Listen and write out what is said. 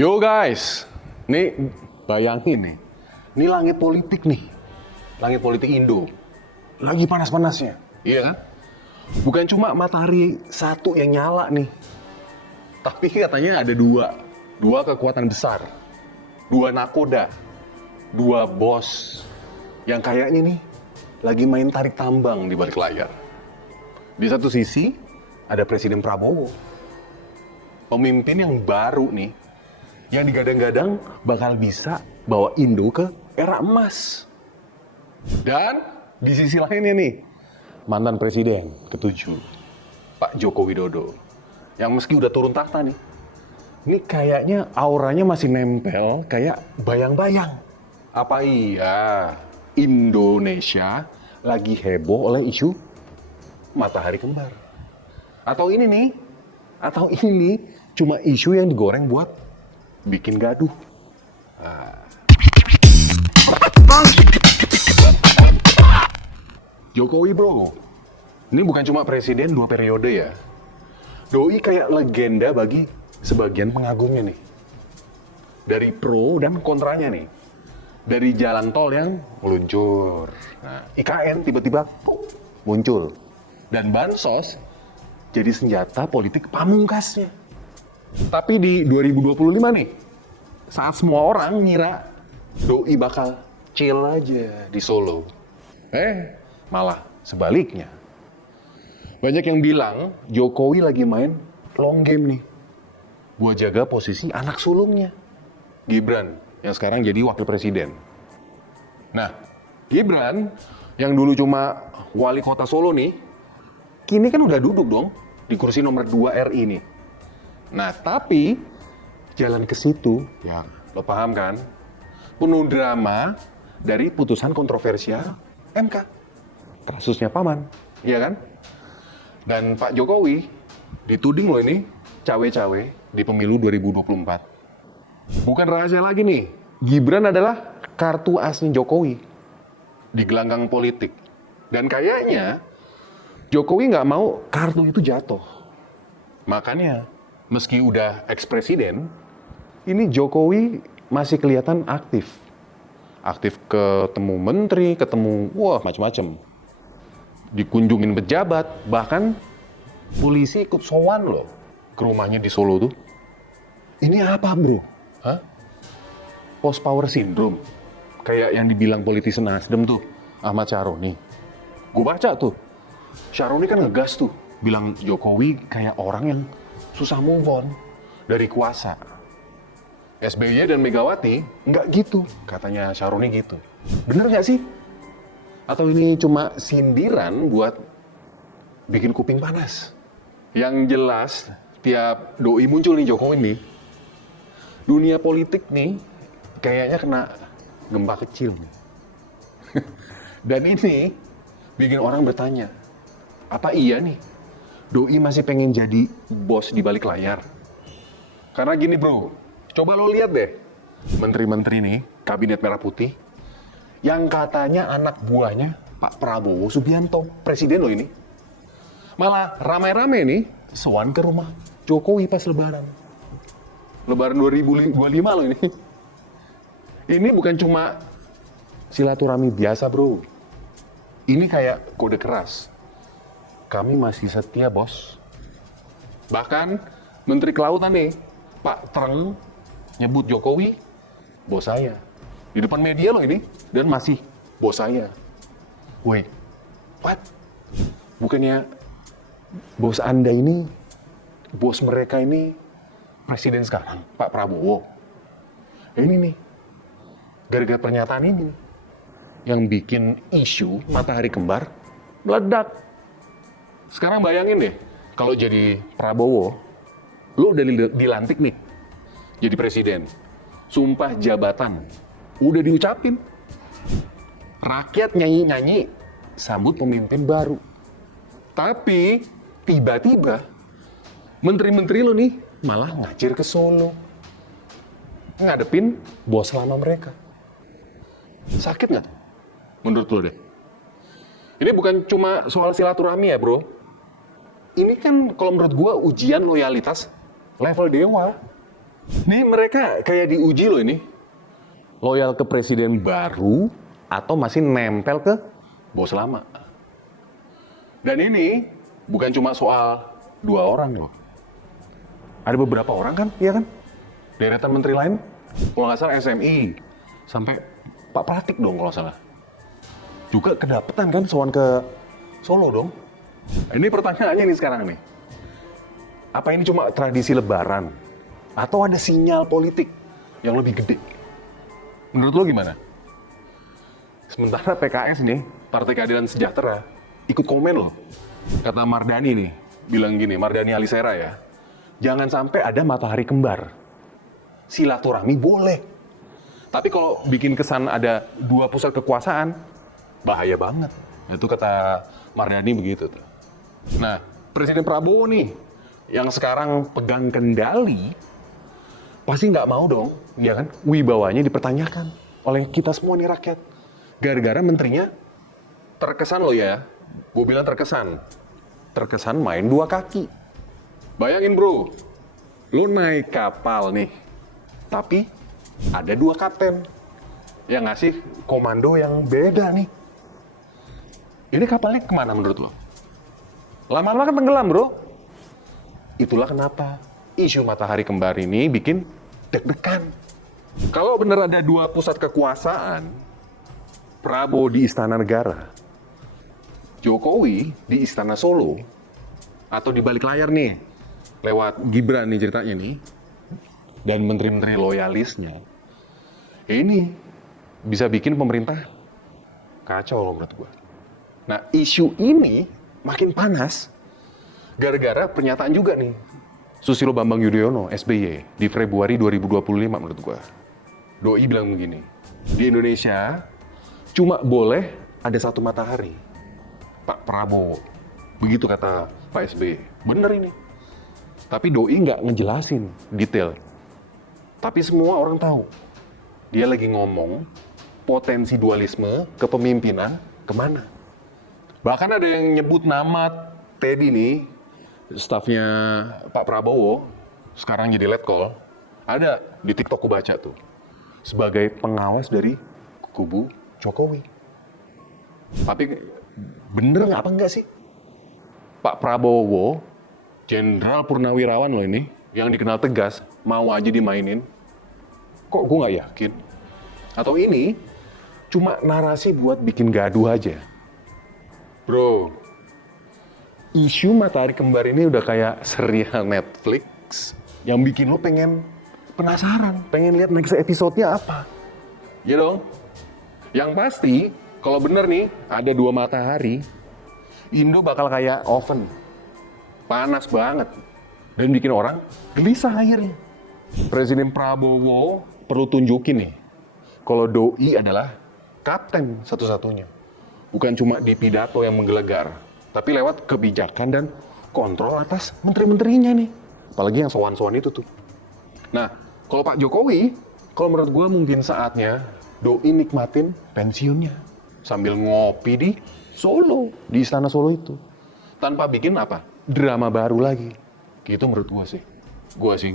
Yo guys, nih bayangin nih, ini langit politik nih, langit politik Indo, lagi panas-panasnya, iya kan? Bukan cuma matahari satu yang nyala nih, tapi katanya ada dua kekuatan besar, dua nakoda, dua bos yang kayaknya nih lagi main tarik tambang di balik layar. Di satu sisi ada Presiden Prabowo, pemimpin yang baru nih, yang digadang-gadang bakal bisa bawa Indo ke era emas. Dan di sisi lainnya nih, mantan presiden ke-7, Pak Joko Widodo, yang meski udah turun takhta nih, ini kayaknya auranya masih nempel kayak bayang-bayang. Apa iya Indonesia lagi heboh oleh isu matahari kembar? Atau ini nih cuma isu yang digoreng buat bikin gaduh. Jokowi bro, ini bukan cuma presiden 2 periode ya. Doi kayak legenda bagi sebagian pengagumnya nih. Dari pro dan kontranya nih. Dari jalan tol yang meluncur. Nah, IKN tiba-tiba muncul. Dan bansos jadi senjata politik pamungkasnya. Tapi di 2025 nih, saat semua orang ngira Doi bakal chill aja di Solo. Malah sebaliknya. Banyak yang bilang Jokowi lagi main long game nih. Buat jaga posisi anak sulungnya, Gibran, yang sekarang jadi wakil presiden. Nah, Gibran yang dulu cuma wali kota Solo nih, kini kan udah duduk dong di kursi nomor 2 RI nih. Nah, tapi jalan ke situ, ya lo paham kan? Penuh drama dari putusan kontroversial MK. Kasusnya Paman, iya kan? Dan Pak Jokowi dituding loh ini cawe-cawe di pemilu 2024. Bukan rahasia lagi nih, Gibran adalah kartu asnya Jokowi di gelanggang politik. Dan kayaknya Jokowi nggak mau kartu itu jatuh. Makanya meski udah ex-presiden, ini Jokowi masih kelihatan aktif. Aktif ketemu menteri, ketemu macam-macam. Dikunjungin pejabat, bahkan polisi ikut sowan loh ke rumahnya di Solo tuh. Ini apa bro? Post power syndrome. Kayak yang dibilang politisi Nasdem tuh, Ahmad Syaroni. Gue baca tuh, Syaroni kan ngegas tuh, bilang Jokowi kayak orang yang susah move on dari kuasa. SBY dan Megawati nggak gitu, katanya Syaroni gitu. Bener nggak sih? Atau ini cuma sindiran buat bikin kuping panas? Yang jelas, tiap doi muncul nih Jokowi nih, dunia politik nih kayaknya kena gempa kecil nih. Dan ini bikin orang bertanya, apa iya nih doi masih pengen jadi bos di balik layar? Karena gini bro, coba lo lihat deh, menteri-menteri nih, kabinet merah putih, yang katanya anak buahnya Pak Prabowo Subianto, presiden lo ini, malah ramai-ramai nih sowan ke rumah Jokowi pas Lebaran 2025 lo ini. Ini bukan cuma silaturahmi biasa bro, ini kayak kode keras. Kami masih setia bos. Bahkan Menteri Kelautan nih, Pak Treng, nyebut Jokowi bos saya di depan media loh ini, dan masih bos saya. Wait, what? Bukannya bos Anda ini, bos mereka ini presiden sekarang, Pak Prabowo. Ini nih, gara-gara pernyataan ini yang bikin isu matahari kembar meledak. Sekarang bayangin deh, kalau jadi Prabowo, lo udah dilantik nih jadi presiden, sumpah jabatan udah diucapin, rakyat nyanyi-nyanyi sambut pemimpin baru. Tapi tiba-tiba menteri-menteri lo nih malah ngacir ke Solo, ngadepin bos lama mereka. Sakit nggak menurut lo deh? Ini bukan cuma soal silaturahmi ya bro, ini kan kalau menurut gua ujian loyalitas level dewa. Nih mereka kayak diuji loh ini. Loyal ke presiden baru atau masih nempel ke bos lama. Dan ini bukan cuma soal 2 orang loh. Ada beberapa orang kan, iya kan? Deretan menteri lain, kalau nggak salah SMI, sampai Pak Pratik dong kalau salah. Juga kedapetan kan soan ke Solo dong. Ini pertanyaannya nih sekarang nih. Apa ini cuma tradisi lebaran? Atau ada sinyal politik yang lebih gede? Menurut lo gimana? Sementara PKS nih, Partai Keadilan Sejahtera, ikut komen loh. Kata Mardani nih, bilang gini, Mardani Alisera ya, jangan sampai ada matahari kembar. Silaturahmi boleh. Tapi kalau bikin kesan ada 2 pusat kekuasaan, bahaya banget. Itu kata Mardani begitu tuh. Nah, Presiden Prabowo nih, yang sekarang pegang kendali, pasti nggak mau dong, ya kan? Wibawanya dipertanyakan oleh kita semua nih rakyat. Gara-gara menterinya terkesan loh ya, gue bilang terkesan main 2 kaki. Bayangin bro, lo naik kapal nih, tapi ada 2 kapten yang ngasih komando yang beda nih. Ini kapalnya kemana menurut lo? Lama-lama kan tenggelam bro. Itulah kenapa isu matahari kembar ini bikin deg-degan. Kalau bener ada 2 pusat kekuasaan, Prabowo di Istana Negara, Jokowi di Istana Solo, atau di balik layar nih, lewat Gibran nih ceritanya nih, dan menteri-menteri loyalisnya, ini bisa bikin pemerintah kacau loh menurut gue. Nah isu ini makin panas gara-gara pernyataan juga nih Susilo Bambang Yudhoyono, SBY, di Februari 2025 menurut gue. Doi bilang begini, di Indonesia cuma boleh ada 1 matahari, Pak Prabowo. Begitu kata Pak SBY. Bener ini. Tapi Doi nggak ngejelasin detail. Tapi semua orang tahu. Dia lagi ngomong potensi dualisme kepemimpinan kemana. Bahkan ada yang nyebut nama Teddy nih, stafnya Pak Prabowo, sekarang jadi letkol, ada di TikTok aku baca tuh, sebagai pengawas dari kubu Jokowi. Tapi bener nggak apa enggak sih? Pak Prabowo, Jenderal Purnawirawan loh ini, yang dikenal tegas, mau aja dimainin. Kok gue nggak yakin? Atau ini cuma narasi buat bikin gaduh aja? Bro, isu matahari kembar ini udah kayak serial Netflix yang bikin lo pengen penasaran, pengen lihat next episode-nya apa. Ya dong? Yang pasti, kalau bener nih, ada 2 matahari, Indo bakal kayak oven. Panas banget. Dan bikin orang gelisah akhirnya. Presiden Prabowo perlu tunjukin nih, kalau Doi adalah kapten satu-satunya. Bukan cuma di pidato yang menggelegar, tapi lewat kebijakan dan kontrol atas menteri-menterinya nih. Apalagi yang sowan-sowan itu tuh. Nah, kalau Pak Jokowi, kalau menurut gue mungkin saatnya Doi nikmatin pensiunnya. Sambil ngopi di Solo, di Istana Solo itu. Tanpa bikin apa? Drama baru lagi. Gitu menurut gue sih. Gue sih,